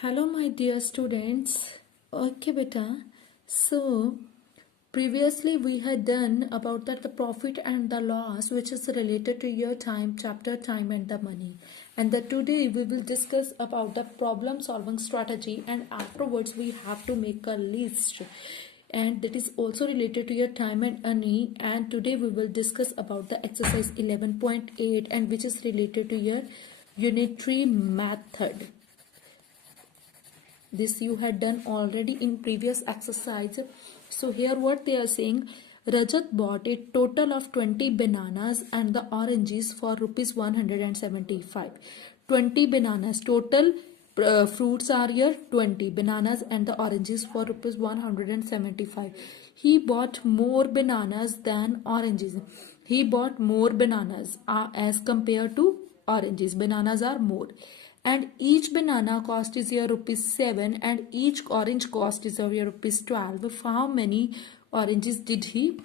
Hello, my dear students. Okay, beta. So, previously we had done about the profit and the loss, which is related to your time, chapter time and the money. And that today we will discuss about the problem solving strategy, and afterwards we have to make a list. And that is also related to your time and money. And today we will discuss about the exercise 11.8, and which is related to your unitary method. This you had done already in previous exercise. So here what they are saying, Rajat bought a total of 20 bananas and the oranges for rupees 175. 20 bananas total, fruits are here 20 bananas and the oranges for rupees 175. He bought more bananas than oranges. He bought more bananas as compared to oranges. Bananas are more, and each banana cost is here rupees 7 and each orange cost is here rupees 12. How many oranges did he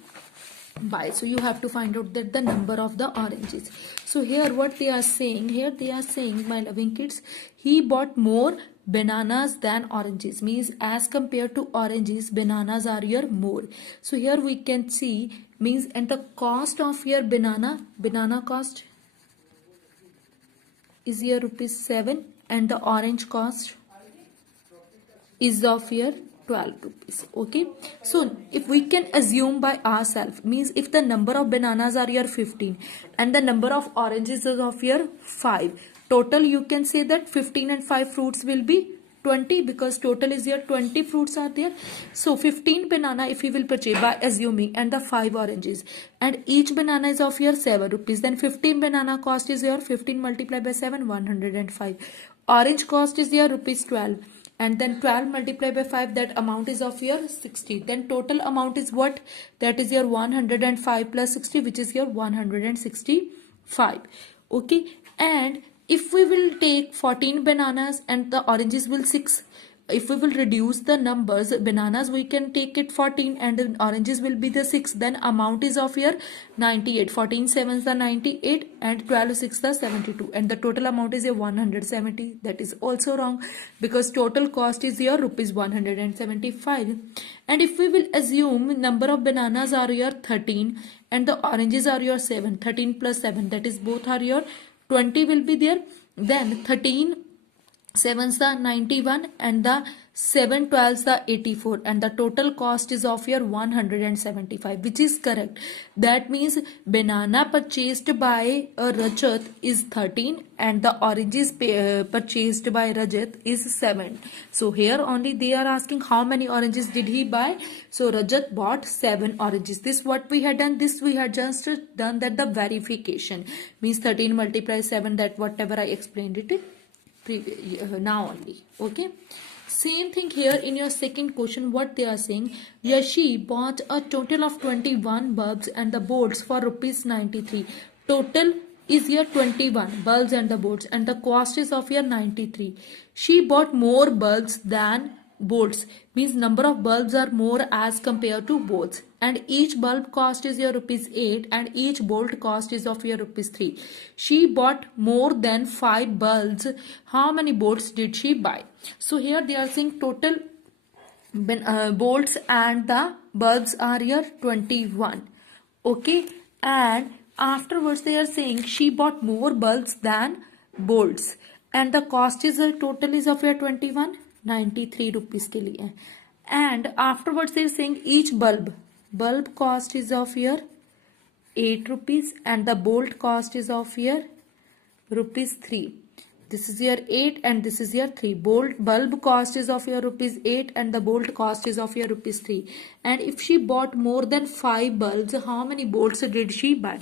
buy? So you have to find out that the number of the oranges. So here what they are saying, my loving kids, he bought more bananas than oranges, means as compared to oranges, bananas are here more. So here we can see, means, and the cost of your banana cost is here rupees 7 and the orange cost is of here 12 rupees. Okay, so if we can assume by ourselves, means if the number of bananas are here 15 and the number of oranges is of here 5, total you can say that 15 and 5 fruits will be 20, because total is here 20 fruits are there. So 15 banana if you will purchase by assuming, and the 5 oranges, and each banana is of here 7 rupees, then 15 banana cost is here 15 multiplied by 7, 105. Orange cost is here rupees 12, and then 12 multiplied by 5, that amount is of here 60. Then total amount is what? That is here 105 plus 60, which is here 165. Okay, and if we will take 14 bananas and the oranges will 6, if we will reduce the numbers, bananas we can take it 14 and the oranges will be the 6, then amount is of here 98. 14 7s the 98 and 12 6 the 72, and the total amount is here 170. That is also wrong, because total cost is here rupees 175. And if we will assume number of bananas are here 13 and the oranges are your 7, 13 plus 7, that is both are your 20 will be there, then 13 7s the 91 and the 7 12s the 84, and the total cost is of your 175, which is correct. That means banana purchased by Rajat is 13 and the oranges purchased by Rajat is 7. So here only they are asking how many oranges did he buy. So Rajat bought 7 oranges. This what we had done, this we had just done that the verification, means 13 multiplied 7, that whatever I explained it now only. Okay, same thing here in your second question. What they are saying, Yashi bought a total of 21 bulbs and the boards for rupees 93. Total is here 21 bulbs and the boards, and the cost is of here 93. She bought more bulbs than bolts, means number of bulbs are more as compared to bolts, and each bulb cost is your rupees 8 and each bolt cost is of your rupees 3. She bought more than 5 bulbs. How many bolts did she buy? So here they are saying total bolts and the bulbs are here 21. Okay, and afterwards they are saying she bought more bulbs than bolts, and the cost is total is of your 21, 93 rupees के लिए. And afterwards they are saying each bulb cost is of here 8 rupees and the bolt cost is of here rupees 3. This is your 8 and this is your 3. Bulb cost is of your rupees 8 and the bolt cost is of your rupees 3. And if she bought more than 5 bulbs, how many bolts did she buy?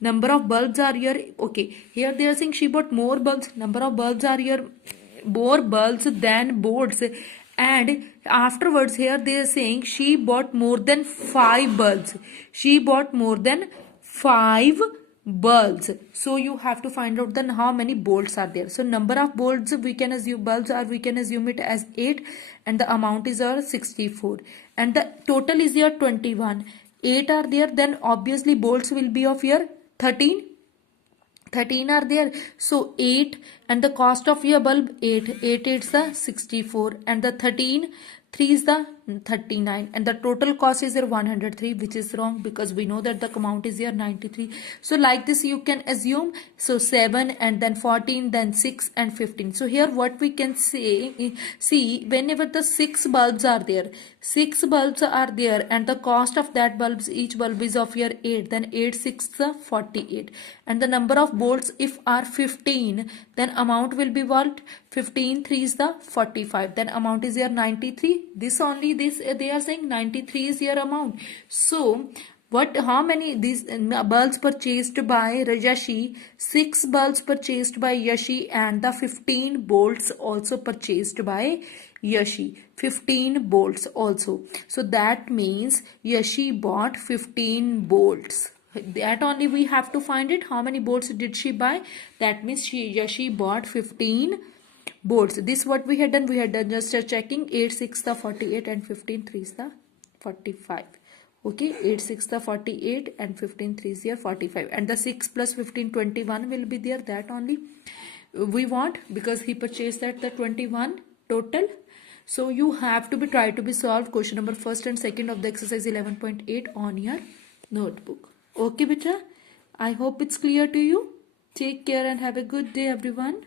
Number of bulbs are here. Okay, here they are saying she bought more bulbs. Number of bulbs are here more bulbs than bolts. And afterwards here they are saying she bought more than 5 bulbs. She bought more than 5 bulbs. So you have to find out then how many bolts are there. So number of bolts we can assume, bulbs are, we can assume it as 8 and the amount is 64, and the total is here 21. 8 are there, then obviously bolts will be of here 13. 13 are there, so 8, and the cost of your bulb 8, 8 is the 64, and the 13, 3 is the 39, and the total cost is there 103, which is wrong because we know that the amount is here 93. So like this you can assume, so 7 and then 14, then 6 and 15. So here what we can say, see, whenever the 6 bulbs are there, 6 bulbs are there, and the cost of that bulbs, each bulb is of here 8, then 8 6 the 48, and the number of bolts if are 15, then amount will be what, 15 3 is the 45, then amount is here 93. This only, this they are saying 93 is your amount. So what, how many these bulbs purchased by Rajashi? 6 bulbs purchased by Yashi, and the 15 bolts also purchased by Yashi. 15 bolts also. So that means Yashi bought 15 bolts. That only we have to find it. How many bolts did she buy? That means Yashi bought 15 bolts. This what we had done. We had done just a checking. 8 6 the 48 and 15 3 is the 45. Okay, 8 6 the 48 and 15 3 is here 45, and the 6 plus 15 21 will be there. That only we want because he purchased that the 21 total. So you have to be try to be solved question number first and second of the exercise 11.8 on your notebook. Okay, beta. I hope it's clear to you. Take care and have a good day, everyone.